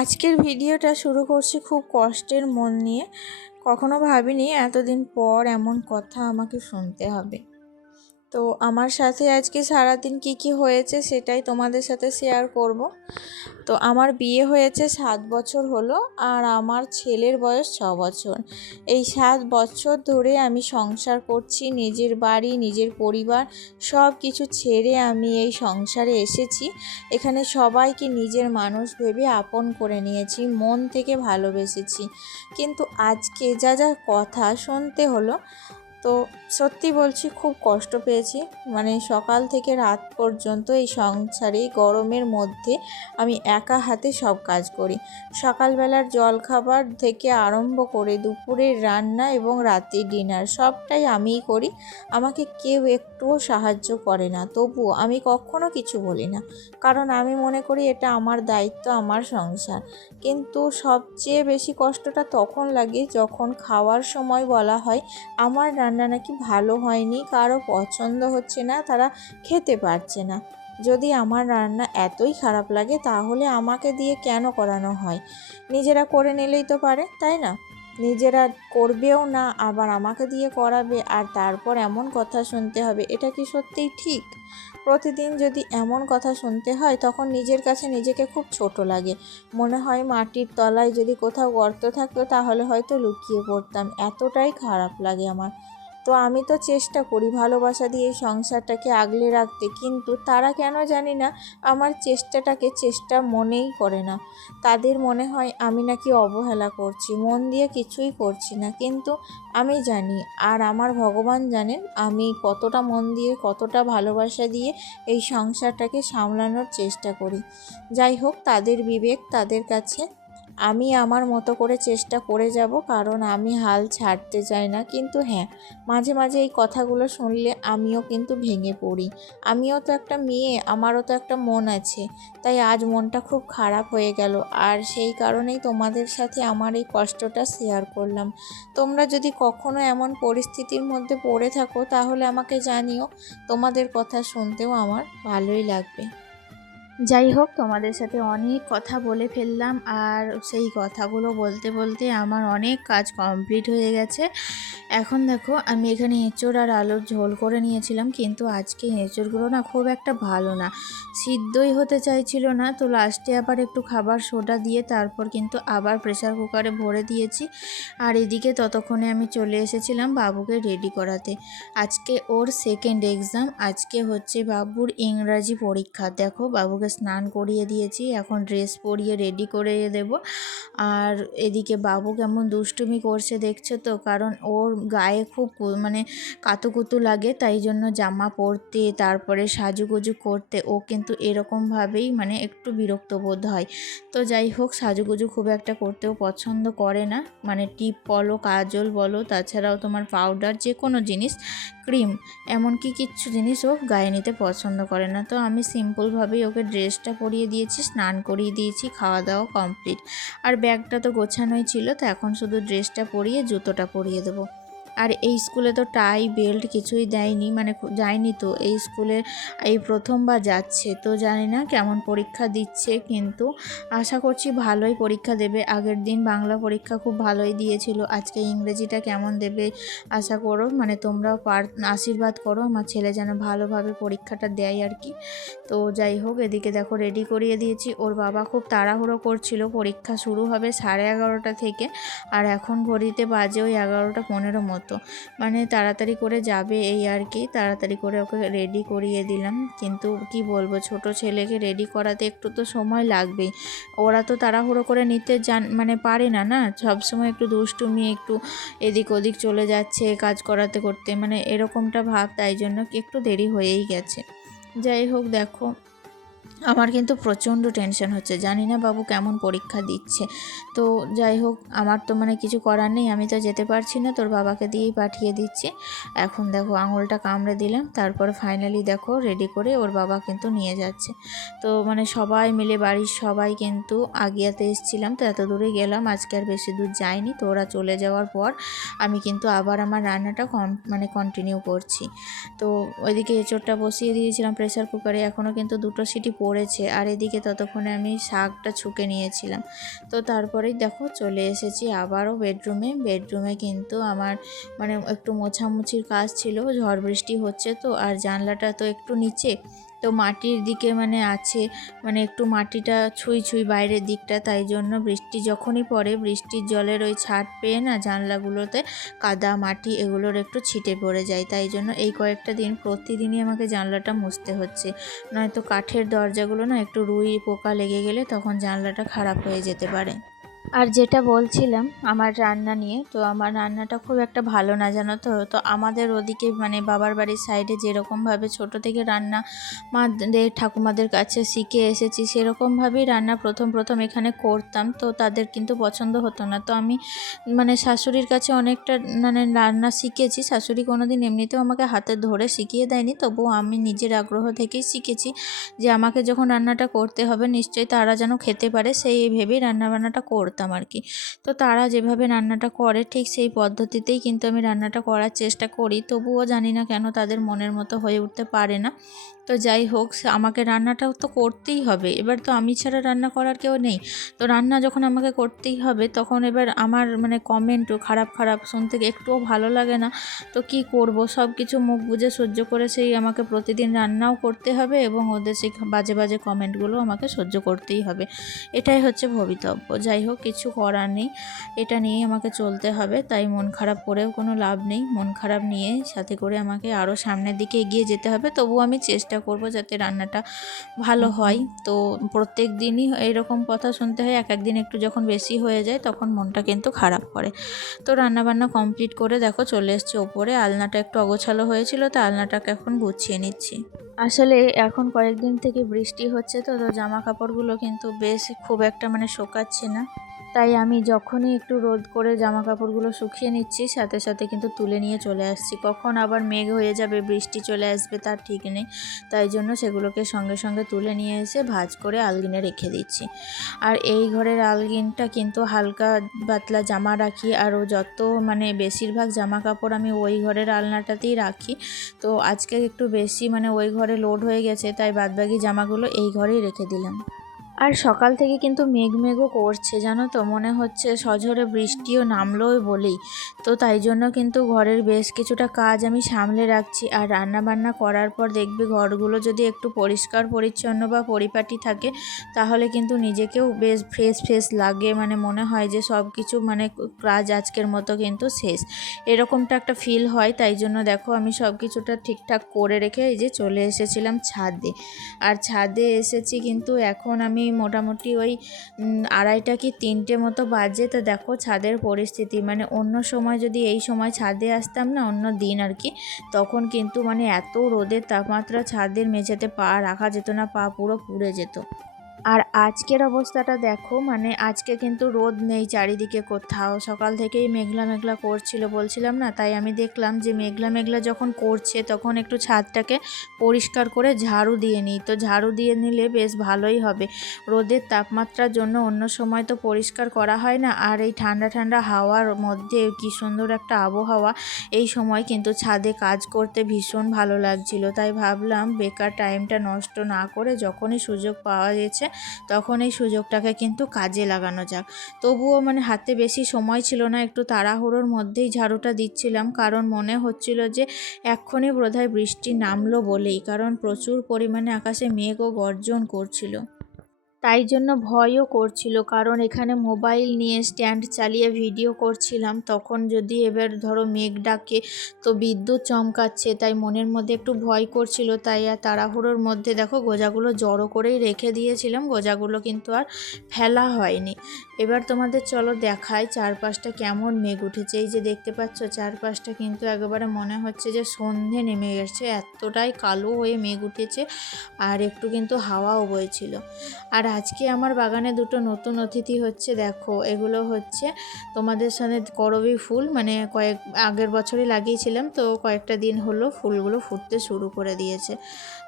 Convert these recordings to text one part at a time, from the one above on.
আজকের ভিডিওটা শুরু করছি খুব কষ্টের মন নিয়ে। কখনো ভাবিনি এতদিন পর এমন কথা আমাকে শুনতে হবে। তো আমার সাথে আজকে সারাদিন কি হয়েছে সেটাই তোমাদের সাথে শেয়ার করব। তো আমার বিয়ে হয়েছে 7 বছর হলো, আর আমার ছেলের বয়স 6 বছর। এই 7 বছর ধরে আমি সংসার করছি, নিজের বাড়ি নিজের পরিবার সব কিছু ছেড়ে আমি এই সংসারে এসেছি। এখানে সবাইকে নিজের মানুষ ভেবে আপন করে নিয়েছি, মন থেকে ভালোবেসেছি। কিন্তু আজকে যা কথা শুনতে হলো, তো সত্যি বলছি খুব কষ্ট পেয়েছি। মানে সকাল থেকে রাত পর্যন্ত এই সংসারে গরমের মধ্যে আমি একা হাতে সব কাজ করি। সকালবেলার জলখাবার থেকে আরম্ভ করে দুপুরের রান্না এবং রাতের ডিনার সবটাই আমিই করি। আমাকে কেউ একটুও সাহায্য করে না, তবুও আমি কখনো কিছু বলি না, কারণ আমি মনে করি এটা আমার দায়িত্ব, আমার সংসার। কিন্তু সবচেয়ে বেশি কষ্টটা তখন লাগে যখন খাওয়ার সময় বলা হয় আমার রান্না নাকি ভালো হয়নি, কারো পছন্দ হচ্ছে না, তারা খেতে পারছে না। যদি আমার রান্না এতই খারাপ লাগে তাহলে আমাকে দিয়ে কেন করানো হয়? নিজেরা করে নিলেই তো পারে, তাই না? নিজেরা করবেও না, আবার আমাকে দিয়ে করাবে, আর তারপর এমন কথা শুনতে হবে। এটা কি সত্যিই ঠিক? প্রতিদিন যদি এমন কথা শুনতে হয় তখন নিজের কাছে নিজেকে খুব ছোট লাগে। মনে হয় মাটির তলায় যদি কোথাও গর্ত থাকতো তাহলে হয়তো লুকিয়ে পড়তাম, এতটাই খারাপ লাগে আমার। তো আমি তো চেষ্টা করি ভালোবাসা দিয়ে এই সংসারটাকে আগলে রাখতে, কিন্তু তারা কেন জানি না আমার চেষ্টাটাকে চেষ্টা মনেই করে না। তাদের মনে হয় আমি নাকি অবহেলা করছি, মন দিয়ে কিছুই করছি না। কিন্তু আমি জানি, আর আমার ভগবান জানেন, আমি কতটা মন দিয়ে কতটা ভালোবাসা দিয়ে এই সংসারটাকে সামলানোর চেষ্টা করি। যাই হোক, তাদের বিবেক তাদের কাছে। আমি আমার মতো করে চেষ্টা করে যাব, কারণ আমি হাল ছাড়তে চাই না। কিন্তু হ্যাঁ, মাঝে মাঝে এই কথাগুলো শুনলে আমিও কিন্তু ভেঙে পড়ি। আমিও তো একটা মেয়ে, আমারও তো একটা মন আছে। তাই আজ মনটা খুব খারাপ হয়ে গেল, আর সেই কারণেই তোমাদের সাথে আমার এই কষ্টটা শেয়ার করলাম। তোমরা যদি কখনো এমন পরিস্থিতির মধ্যে পড়ে থাকো তাহলে আমাকে জানিও, তোমাদের কথা শুনতেও আমার ভালোই লাগবে। যাই হোক, তোমাদের সাথে অনেক কথা বলে ফেললাম, আর সেই কথাগুলো বলতে বলতে আমার অনেক কাজ কমপ্লিট হয়ে গেছে। এখন দেখো, আমি এখানে এঁচোড় আর আলুর ঝোল করে নিয়েছিলাম, কিন্তু আজকে এঁচোড়গুলো না খুব একটা ভালো না, সিদ্ধই হতে চাইছিল না। তো লাস্টে আবার একটু খাবার সোডা দিয়ে তারপর কিন্তু আবার প্রেসার কুকারে ভরে দিয়েছি। আর এদিকে ততক্ষণে আমি চলে এসেছিলাম বাবুকে রেডি করাতে। আজকে ওর সেকেন্ড এক্সাম, আজকে হচ্ছে বাবুর ইংরাজি পরীক্ষা। দেখো, বাবুকে স্নান করিয়ে দিয়েছি, এখন ড্রেস পরিয়ে রেডি করে দেব। আর এদিকে বাবু কেমন দুষ্টুমি করছে দেখছো তো, কারণ ওর গায়ে খুব মানে কাতুকুতু লাগে, তাই জন্য জামা পরতে তারপরে সাজুগুজু করতে ও কিন্তু এরকমভাবেই মানে একটু বিরক্ত বোধ হয়। তো যাই হোক, সাজুগুজু খুব একটা করতেও পছন্দ করে না, মানে টিপ বলো, কাজল বলো, তাছাড়াও তোমার পাউডার, যে কোনো জিনিস, ক্রিম, এমনকি কিচ্ছু জিনিস ও গায়ে নিতে পছন্দ করে না। তো আমি সিম্পলভাবেই ওকে ড্রেসটা পরিয়ে দিয়েছি, স্নান করিয়ে দিয়েছি, খাওয়া দাওয়া কমপ্লিট। আর ব্যাগটা তো গোছানোই ছিল, তো এখন শুধু ড্রেসটা পরিয়ে জুতোটা পরিয়ে দেবো। আর এই স্কুলে তো টাই বেল্ট কিছুই দেয়নি, মানে যায়নি তো এই স্কুলে, এই প্রথমবার যাচ্ছে। তো জানি না কেমন পরীক্ষা দিচ্ছে, কিন্তু আশা করছি ভালোই পরীক্ষা দেবে। আগের দিন বাংলা পরীক্ষা খুব ভালোই দিয়েছিল, আজকে ইংরেজিটা কেমন দেবে আশা করো, মানে তোমরাও আশীর্বাদ করো আমার ছেলে যেন ভালোভাবে পরীক্ষাটা দেয় আর কি। তো যাই হোক, এদিকে দেখো রেডি করিয়ে দিয়েছি। ওর বাবা খুব তাড়াহুড়ো করছিল, পরীক্ষা শুরু হবে 11:30 থেকে, আর এখন ঘড়িতে বাজে ওই 11:15 মতো, মানে তাড়াতাড়ি করে যাবে এই আর কি। তাড়াতাড়ি করে ওকে রেডি করিয়ে দিলাম, কিন্তু কি বলবো, ছোট ছেলেকে রেডি করাতে একটু তো সময় লাগবেই। ওরা তো তাড়াহুড়ো করে নিতে মানে পারে না, না সবসময় একটু দুষ্টুমি, একটু এদিক ওদিক চলে যাচ্ছে কাজ করাতে করতে, মানে এরকমটা ভাব, তাই জন্য একটু দেরি হয়েই গেছে। যাই হোক, দেখো আমার কিন্তু প্রচণ্ড টেনশন হচ্ছে, জানি না বাবু কেমন পরীক্ষা দিচ্ছে। তো যাই হোক, আমার তো মানে কিছু করার নেই, আমি তো যেতে পারছি না, তোর বাবাকে দিয়েই পাঠিয়ে দিচ্ছি। এখন দেখো আঙুলটা কামড়ে দিলাম, তারপর ফাইনালি দেখো রেডি করে ওর বাবা কিন্তু নিয়ে যাচ্ছে। তো মানে সবাই মিলে, বাড়ির সবাই কিন্তু আগিয়াতে এসেছিলাম, তো এত দূরে গেলাম, আজকে আর বেশি দূর যাইনি। তো ওরা চলে যাওয়ার পর আমি কিন্তু আবার আমার রান্নাটা মানে কন্টিনিউ করছি। তো ওইদিকে এঁচোড়টা বসিয়ে দিয়েছিলাম প্রেসার কুকারে, এখনও কিন্তু 2 সিটি পড়েছে। আর এদিকে ততক্ষণে আমি শাকটা ছুঁকে নিয়েছিলাম। তো তারপরেই দেখো চলে এসেছি আবারও বেডরুমে কিন্তু আমার মানে একটু মোছামুছির কাজ ছিল, ঝড় বৃষ্টি হচ্ছে তো, আর জানলাটা তো একটু নিচে, তো মাটির দিকে মানে আছে, মানে একটু মাটিটা ছুঁই বাইরের দিকটা, তাই জন্য বৃষ্টি যখনই পড়ে বৃষ্টির জলের ওই ছাট পেয়ে না জানলাগুলোতে কাদা মাটি এগুলোর একটু ছিটে পড়ে যায়। তাই জন্য এই কয়েকটা দিন প্রতিদিনই আমাকে জানলাটা মুছতে হচ্ছে, নয়তো কাঠের দরজাগুলো না একটু রুই পোকা লেগে গেলে তখন জানলাটা খারাপ হয়ে যেতে পারে। আর যেটা বলছিলাম আমার রান্না নিয়ে, তো আমার রান্নাটা খুব একটা ভালো না জানো তো। তো আমাদের ওদিকে মানে বাবার বাড়ির সাইডে যেরকমভাবে ছোট থেকে রান্না মাদের ঠাকুমাদের কাছে শিখে এসেছি, সেরকমভাবেই রান্না প্রথম এখানে করতাম। তো তাদের কিন্তু পছন্দ হতো না, তো আমি মানে শাশুড়ির কাছে অনেকটা মানে রান্না শিখেছি। শাশুড়ি কোনো দিন এমনিতেও আমাকে হাতে ধরে শিখিয়ে দেয়নি, তবুও আমি নিজের আগ্রহ থেকেই শিখেছি যে আমাকে যখন রান্নাটা করতে হবে নিশ্চয়ই তারা যেন খেতে পারে, সেই ভেবেই রান্নাবান্নাটা করতাম আর কি। তো তারা যেভাবে রান্নাটা করে ঠিক সেই পদ্ধতিতেই কিন্তু আমি রান্নাটা করার চেষ্টা করি, তবুও জানি না কেন তাদের মনের মতো হয়ে উঠতে পারে না। তো যাই হোক, আমাকে রান্নাটাও তো করতেই হবে, এবার তো আমি ছাড়া রান্না করার কেউ নেই। তো রান্না যখন আমাকে করতেই হবে তখন এবার আমার মানে কমেন্টও খারাপ শুনতে একটুও ভালো লাগে না। তো কি করব, সব কিছু মুখ বুজে সহ্য করে সেই আমাকে প্রতিদিন রান্নাও করতে হবে এবং ওদের সেই বাজে কমেন্টগুলো আমাকে সহ্য করতেই হবে। এটাই হচ্ছে ভবিতব্য। যাই হোক, কিছু করার নেই, এটা নিয়েই আমাকে চলতে হবে। তাই মন খারাপ করেও কোনো লাভ নেই, মন খারাপ নিয়ে সাথে করে আমাকে আরও সামনের দিকে এগিয়ে যেতে হবে। তবুও আমি চেষ্টা করব যাতে রান্নাটা ভালো হয়। তো প্রত্যেক দিনই এরকম কথা শুনতে হয়, এক একদিন একটু যখন বেশি হয়ে যায় তখন মনটা কিন্তু খারাপ করে। তো রান্নাবান্না কমপ্লিট করে দেখো চলে এসেছি ওপরে। আলনাটা একটু অগোছালো হয়েছিল, তো আলনাটাকে এখন গুছিয়ে নিচ্ছি। আসলে এখন কয়েকদিন থেকে বৃষ্টি হচ্ছে, তো জামা কাপড়গুলো কিন্তু বেশ খুব একটা মানে শোকাচ্ছে না। তাই আমি যখনই একটু রোদ করে জামা কাপড়গুলো শুকিয়ে নিচ্ছি সাথে কিন্তু তুলে নিয়ে চলে আসছি। কখন আবার মেঘ হয়ে যাবে, বৃষ্টি চলে আসবে তার ঠিক নেই। তাই জন্য সেগুলোকে সঙ্গে তুলে নিয়ে এসে ভাঁজ করে আলগিনে রেখে দিচ্ছি। আর এই ঘরের আলগিনটা কিন্তু হালকা পাতলা জামা রাখি, আরও যত মানে বেশিরভাগ জামা কাপড় আমি ওই ঘরের আলনাটাতেই রাখি। তো আজকে একটু বেশি মানে ওই ঘরে লোড হয়ে গেছে, তাই বাদবাকি জামাগুলো এই ঘরেই রেখে দিলাম। আর সকাল থেকে কিন্তু মেঘও করছে জানো তো, মনে হচ্ছে সঝরে বৃষ্টিও নামলোই বলেই। তো তাই জন্য কিন্তু ঘরের বেশ কিছুটা কাজ আমি সামলে রাখছি। আর রান্না বান্না করার পর দেখবে ঘরগুলো যদি একটু পরিষ্কার পরিচ্ছন্ন বা পরিপাটি থাকে তাহলে কিন্তু নিজেকেও বেশ ফ্রেশ লাগে, মানে মনে হয় যে সব কিছু মানে কাজ আজকের মতো কিন্তু শেষ, এরকমটা একটা ফিল হয়। তাই জন্য দেখো আমি সব কিছুটা ঠিকঠাক করে রেখে এই যে চলে এসেছিলাম ছাদে। আর ছাদে এসেছি কিন্তু এখন আমি মোটামুটি ওই 2:30 কি 3টে মতো বাজে। তো দেখো ছাদের পরিস্থিতি, মানে অন্য সময় যদি এই সময় ছাদে আসতাম না, অন্য দিন আর কি, তখন কিন্তু মানে এত রোদের তাপমাত্রা ছাদের মেঝেতে পা রাখা যেত না, পা পুরো পুড়ে যেত। আর আজকের অবস্থাটা দেখো, মানে আজকে কিন্তু রোদ নেই চারিদিকে কোথাও, সকাল থেকেই মেঘলা করছিল বলছিলাম না। তাই আমি দেখলাম যে মেঘলা যখন করছে তখন একটু ছাদটাকে পরিষ্কার করে ঝাড়ু দিয়ে নিই। তো ঝাড়ু দিয়ে নিলে বেশ ভালোই হবে, রোদের তাপমাত্রার জন্য অন্য সময় তো পরিষ্কার করা হয় না। আর এই ঠান্ডা হাওয়ার মধ্যে কি সুন্দর একটা আবহাওয়া, এই সময় কিন্তু ছাদে কাজ করতে ভীষণ ভালো লাগছিল। তাই ভাবলাম বেকার টাইমটা নষ্ট না করে যখনই সুযোগ পাওয়া গেছে তখন এই সুযোগটাকে কিন্তু কাজে লাগানো যাক। তবুও মানে হাতে বেশি সময় ছিল না, একটু তাড়াহুড়োর মধ্যেই ঝাড়ুটা দিচ্ছিলাম, কারণ মনে হচ্ছিল যে এক্ষুনি বোধহয় বৃষ্টি নামলো বলেই, কারণ প্রচুর পরিমাণে আকাশে মেঘ ও গর্জন করছিল। তাই জন্য ভয়ও করছিল, কারণ এখানে মোবাইল নিয়ে স্ট্যান্ড চালিয়ে ভিডিও করছিলাম, তখন যদি এবার ধরো মেঘ ডাকে তো বিদ্যুৎ চমকাচ্ছে, তাই মনের মধ্যে একটু ভয় করছিল। তাই আর তাড়াহুড়োর মধ্যে দেখো গোজাগুলো জড়ো করেই রেখে দিয়েছিলাম, গোজাগুলো কিন্তু আর ফেলা হয়নি। এবার তোমাদের চলো দেখাই চারপাশটা কেমন মেঘ উঠেছে। এই যে দেখতে পাচ্ছ চারপাশটা কিন্তু একেবারে মনে হচ্ছে যে সন্ধে নেমে গেছে, এতটাই কালো হয়ে মেঘ উঠেছে। আর একটু কিন্তু হাওয়াও বইছিল। আর আজকে আমার বাগানে দুটো নতুন অতিথি হচ্ছে। দেখো এগুলো হচ্ছে তোমাদের সাথে করবী ফুল, মানে আগের বছরই লাগিয়েছিলাম, তো কয়েকটা দিন হলো ফুলগুলো ফুটতে শুরু করে দিয়েছে।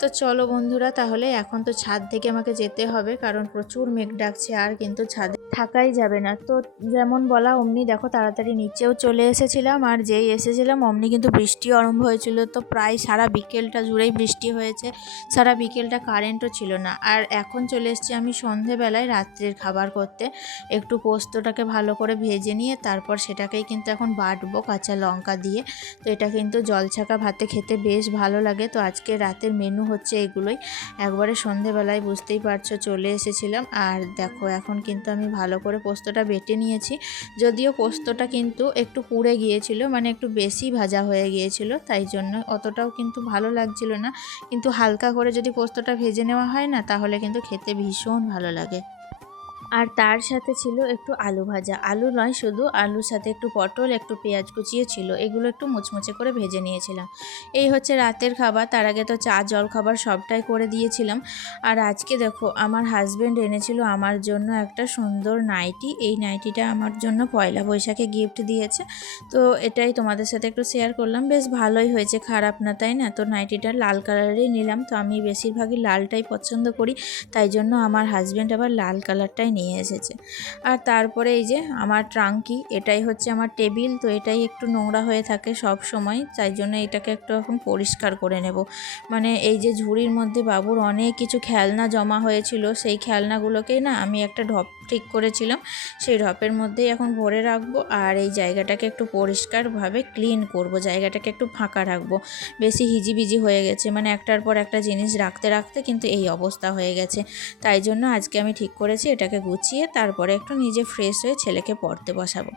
তো চলো বন্ধুরা, তাহলে এখন তো ছাদ থেকে আমাকে যেতে হবে, কারণ প্রচুর মেঘ ডাকছে আর কিন্তু ছাদে থাকাই যাবে না। তো যেমন বলা অমনি দেখো তাড়াতাড়ি নিচেও চলে এসেছিলাম, আর যেই এসেছিলাম অমনি কিন্তু বৃষ্টি আরম্ভ হয়েছিল। তো প্রায় সারা বিকেলটা জুড়েই বৃষ্টি হয়েছে, সারা বিকেলটা কারেন্টও ছিল না। আর এখন চলে এসেছি আমি সন্ধেবেলায় রাত্রের খাবার করতে। একটু পোস্তটাকে ভালো করে ভেজে নিয়ে তারপর সেটাকেই কিন্তু এখন বাটবো কাঁচা লঙ্কা দিয়ে। তো এটা কিন্তু জলছাকা ভাতে খেতে বেশ ভালো লাগে। তো আজকে রাতের মেনু হচ্ছে এগুলোই। একবারে সন্ধেবেলায় বুঝতেই পারছো চলে এসেছিলাম। আর দেখো এখন কিন্তু আমি ভালো করে পোস্তটা বেটে নিয়েছি, যদিও পোস্তটা কিন্তু একটু পুড়ে গিয়েছিল, মানে একটু বেশি ভাজা হয়ে গিয়েছিল, তাই জন্য অতটাও কিন্তু ভালো লাগছিল না। কিন্তু হালকা করে যদি পোস্তটা ভেজে নেওয়া হয় না, তাহলে কিন্তু খেতে ভীষণ ভালো লাগে। আর তার সাথে ছিল একটু আলু ভাজা, আলু নয় শুধু আলুর সাথে একটু পটল, একটু পেঁয়াজ কুচিয়ে ছিল, এগুলো একটু মুচমুচে করে ভেজে নিয়েছিলাম। এই হচ্ছে রাতের খাবার। তার আগে তো চা জল খাবার সবটাই করে দিয়েছিলাম। আর আজকে দেখো আমার হাজব্যান্ড এনেছিল আমার জন্য একটা সুন্দর নাইটি। এই নাইটিটা আমার জন্য পয়লা বৈশাখে গিফট দিয়েছে। তো এটাই তোমাদের সাথে একটু শেয়ার করলাম, বেশ ভালোই হয়েছে, খারাপ না তাই না। তো নাইটিটা লাল কালারেরই নিলাম, তো আমি বেশিরভাগই লালটাই পছন্দ করি, তাই জন্য আমার হাজব্যান্ড আবার লাল কালারটাই নিয়ে এসেছে। আর তারপরে এই যে আমার ট্রাঙ্কি, এটাই হচ্ছে আমার টেবিল। তো এটাই একটু নোংরা হয়ে থাকে সব সময়, তাই জন্য এটাকে একটু এখন পরিষ্কার করে নেব। মানে এই যে ঝুড়ির মধ্যে বাবুর অনেক কিছু খেলনা জমা হয়েছিল, সেই খেলনাগুলোকেই না আমি একটা ঢপ ঠিক করেছিলাম, সেই ঢপের মধ্যেই এখন ভরে রাখবো। আর এই জায়গাটাকে একটু পরিষ্কারভাবে ক্লিন করব, জায়গাটাকে একটু ফাঁকা রাখবো। বেশি হিজিবিজি হয়ে গেছে, মানে একটার পর একটা জিনিস রাখতে রাখতে কিন্তু এই অবস্থা হয়ে গেছে। তাই জন্য আজকে আমি ঠিক করেছি এটাকে গুছিয়ে তারপরে একটু নিজে ফ্রেশ হয়ে ছেলেকে পড়তে বসাবো।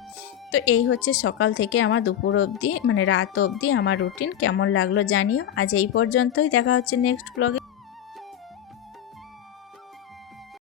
তো এই হচ্ছে সকাল থেকে আমার দুপুর অবধি, মানে রাত অবধি আমার রুটিন। কেমন লাগলো জানিও। আজ এই পর্যন্তই, দেখা হচ্ছে নেক্সট ব্লগে।